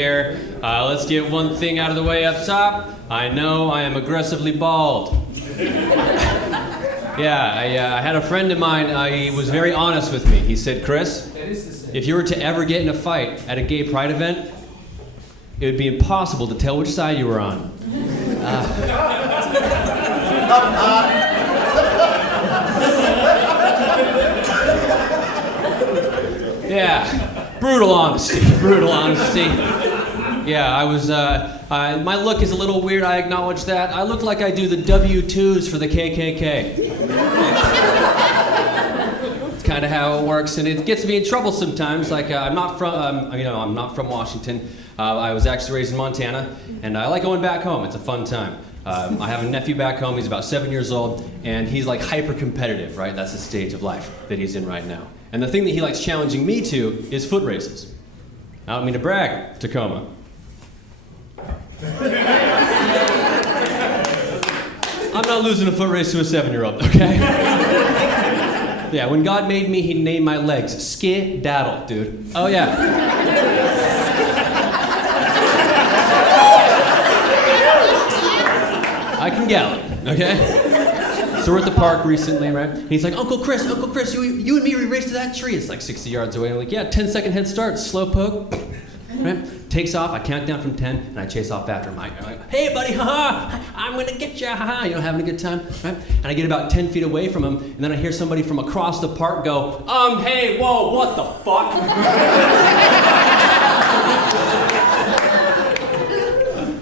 here. Let's get one thing out of the way up top. I know I am aggressively bald. Yeah, I had a friend of mine, he was very honest with me. He said, Chris, if you were to ever get in a fight at a gay pride event, it would be impossible to tell which side you were on. Yeah, brutal honesty. Yeah, I was, my look is a little weird, I acknowledge that. I look like I do the W-2s for the KKK. It's kind of how it works, and it gets me in trouble sometimes. Like, I'm not from Washington. I was actually raised in Montana, and I like going back home. It's a fun time. I have a nephew back home. He's about 7 years old, and he's like hyper competitive, right? That's the stage of life that he's in right now. And the thing that he likes challenging me to is foot races. I don't mean to brag, Tacoma. I'm not losing a foot race to a 7-year-old, okay? Yeah, when God made me, he named my legs Skidaddle, dude. Oh, yeah. I can gallop, okay? So we're at the park recently, right? And he's like, Uncle Chris, you and me, we raced to that tree. It's like 60 yards away. I'm like, yeah, 10-second head start, slow poke. Right? Takes off, I count down from 10, and I chase off after him. I'm like, hey buddy, haha, I'm gonna get you, haha, having a good time, right? And I get about 10 feet away from him, and then I hear somebody from across the park go, hey, whoa, what the fuck?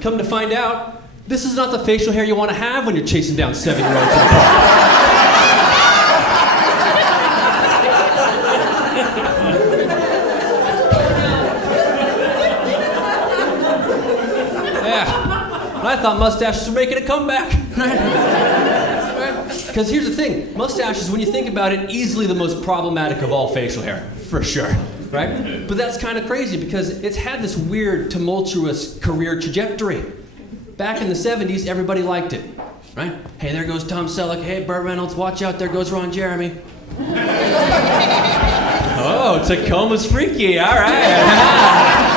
Come to find out, this is not the facial hair you want to have when you're chasing down 7-year-olds in the park. I thought mustaches were making a comeback. Because here's the thing, mustaches, when you think about it, easily the most problematic of all facial hair, for sure, right? But that's kind of crazy because it's had this weird, tumultuous career trajectory. Back in the 70s, everybody liked it, right? Hey, there goes Tom Selleck. Hey, Burt Reynolds, watch out, there goes Ron Jeremy. Oh, Tacoma's freaky, all right.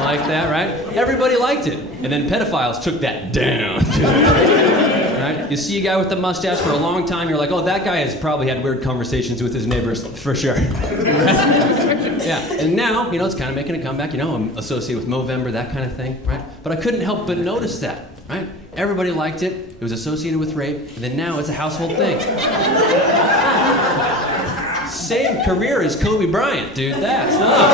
Like that, right? Everybody liked it. And then pedophiles took that down. Right? You see a guy with a mustache for a long time, you're like, oh, that guy has probably had weird conversations with his neighbors, for sure. Right? Yeah, and now, it's kind of making a comeback, I'm associated with Movember, that kind of thing, right? But I couldn't help but notice that, right? Everybody liked it, it was associated with rape, and then now it's a household thing. Same career as Kobe Bryant, dude, that's not.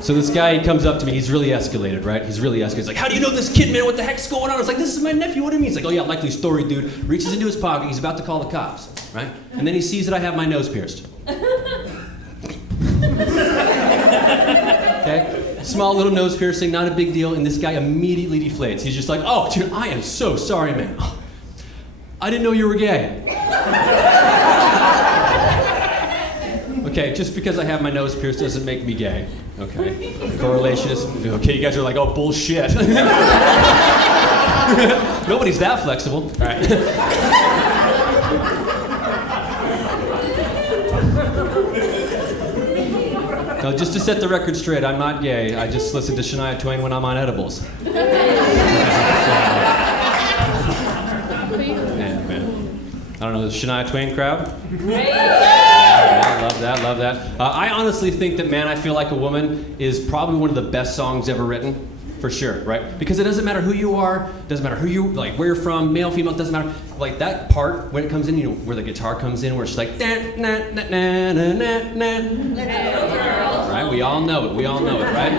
So this guy, he comes up to me, he's really escalated, right? He's really escalated. He's like, how do you know this kid, man? What the heck's going on? I was like, this is my nephew, what do you mean? He's like, oh yeah, likely story, dude. Reaches into his pocket, he's about to call the cops, right? And then he sees that I have my nose pierced. Okay? Small little nose piercing, not a big deal, and this guy immediately deflates. He's just like, oh, dude, I am so sorry, man. I didn't know you were gay. Okay, just because I have my nose pierced doesn't make me gay. Okay, correlation is, okay, you guys are like, oh, bullshit. Nobody's that flexible. All right. No, just to set the record straight, I'm not gay. I just listen to Shania Twain when I'm on edibles. I don't know, the Shania Twain crowd? Yeah, love that. I honestly think that Man, I Feel Like a Woman is probably one of the best songs ever written, for sure, right? Because it doesn't matter who you are, doesn't matter who you, like where you're from, male, female, doesn't matter. Like that part, when it comes in, where the guitar comes in, where it's like, right? We all know it, right?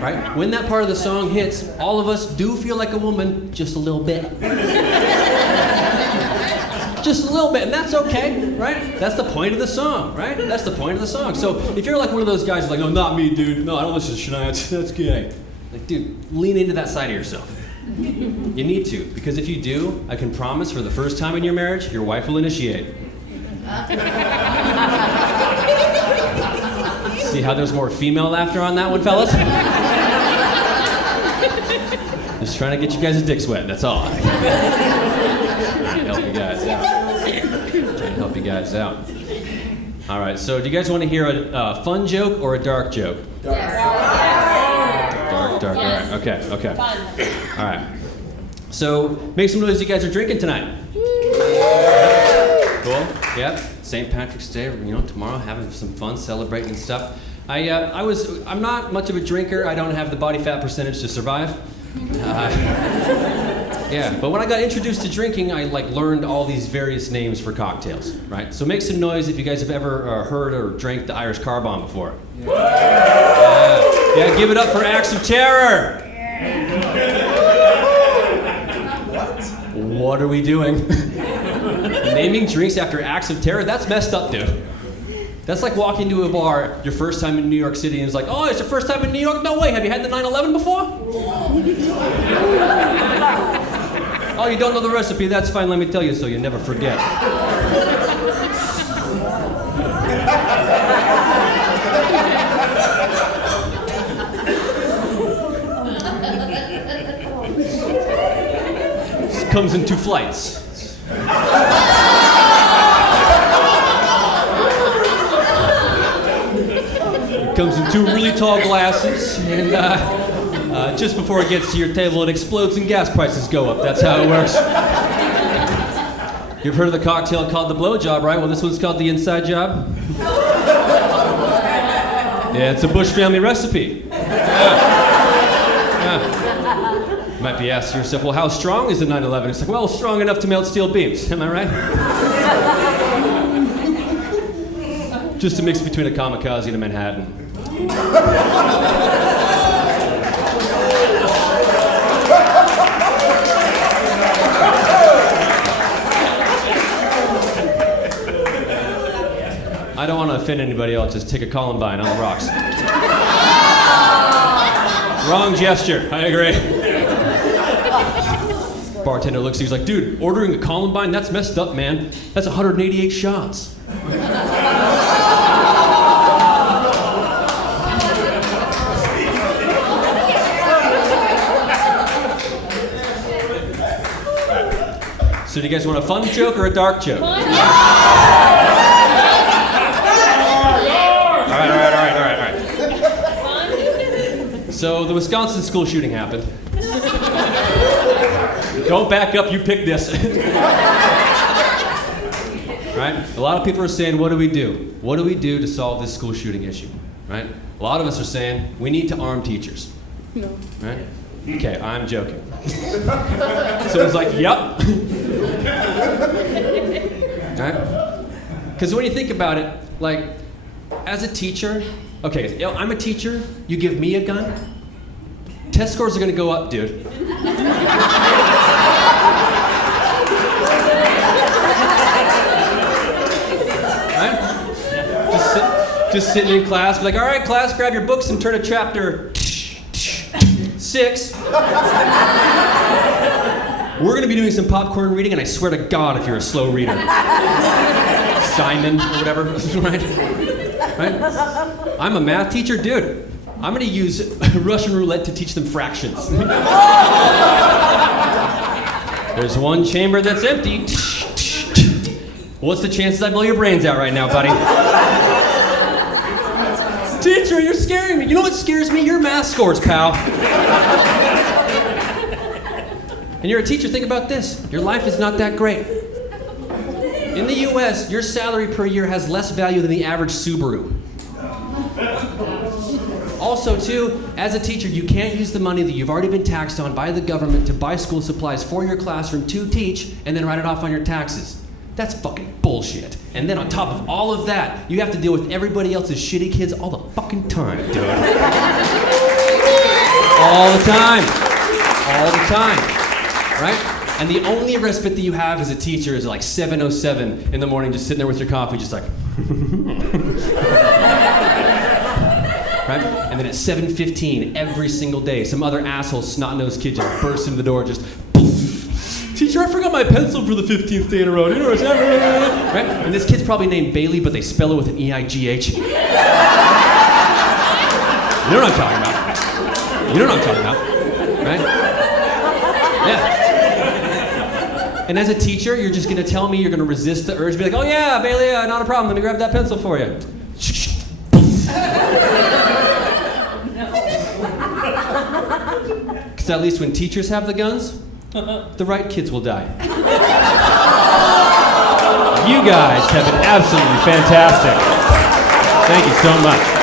Right? When that part of the song hits, all of us do feel like a woman, just a little bit. Just a little bit, and that's okay, right? That's the point of the song, right? That's the point of the song. So if you're like one of those guys who's like, no, not me, dude. No, I don't listen to Shania. That's gay. Like, dude, lean into that side of yourself. You need to, because if you do, I can promise for the first time in your marriage, your wife will initiate. See how there's more female laughter on that one, fellas? Just trying to get you guys' dicks wet, that's all. Trying to help you guys out. Trying to help you guys out. All right, so do you guys want to hear a fun joke or a dark joke? Dark, yes. All right, okay. Fun. All right. So make some noise if you guys are drinking tonight. Cool, yeah. St. Patrick's Day, tomorrow, having some fun, celebrating and stuff. I'm not much of a drinker. I don't have the body fat percentage to survive. Yeah, but when I got introduced to drinking, I learned all these various names for cocktails, right? So make some noise if you guys have ever heard or drank the Irish Car Bomb before. Yeah, give it up for Acts of Terror. What are we doing? Naming drinks after Acts of Terror? That's messed up, dude. That's like walking to a bar your first time in New York City and it's like, oh, it's your first time in New York? No way, have you had the 9/11 before? Oh, you don't know the recipe? That's fine, let me tell you so you never forget. This comes in 2 flights. It comes in 2 really tall glasses, and just before it gets to your table, it explodes and gas prices go up. That's how it works. You've heard of the cocktail called the blowjob, right? Well, this one's called the inside job. Yeah, it's a Bush family recipe. Yeah. You might be asking yourself, well, how strong is the 9/11? It's like, well, strong enough to melt steel beams. Am I right? Just a mix between a kamikaze and a Manhattan. I don't want to offend anybody else, just take a Columbine on the rocks. Wrong gesture, I agree. Bartender looks, he's like, dude, ordering a Columbine, that's messed up, man. That's 188 shots. So do you guys want a fun joke or a dark joke? All right. So the Wisconsin school shooting happened. Don't back up, you pick this. Right? A lot of people are saying, what do we do? What do we do to solve this school shooting issue? Right? A lot of us are saying, we need to arm teachers. No. Right? Okay, I'm joking. So it's like, yep. Right? Because when you think about it, as a teacher, okay, I'm a teacher, you give me a gun, test scores are gonna go up, dude. Right? Just sitting in class, be like, all right, class, grab your books and turn to chapter 6. We're gonna be doing some popcorn reading, and I swear to God, if you're a slow reader, Simon or whatever, right? I'm a math teacher, dude. I'm gonna use Russian roulette to teach them fractions. There's one chamber that's empty. What's the chances I blow your brains out right now, buddy? Teacher, you're scaring me. You know what scares me? Your math scores, pal. And you're a teacher, think about this. Your life is not that great. In the US, your salary per year has less value than the average Subaru. Also, too, as a teacher, you can't use the money that you've already been taxed on by the government to buy school supplies for your classroom to teach and then write it off on your taxes. That's fucking bullshit. And then on top of all of that, you have to deal with everybody else's shitty kids all the fucking time, dude. All the time. All the time. Right? And the only respite that you have as a teacher is like 7:07 in the morning, just sitting there with your coffee, just like. Right? And then at 7:15 every single day, some other asshole snot-nosed kid just bursts into the door, just. Teacher, I forgot my pencil for the 15th day in a row. You know what I'm saying? Right? And this kid's probably named Bailey, but they spell it with an E-I-G-H. You know what I'm talking about. You know what I'm talking about, right? Yeah. And as a teacher, you're just going to tell me you're going to resist the urge to be like, oh yeah, Bailey, not a problem. Let me grab that pencil for you. Because at least when teachers have the guns, the right kids will die. You guys have been absolutely fantastic. Thank you so much.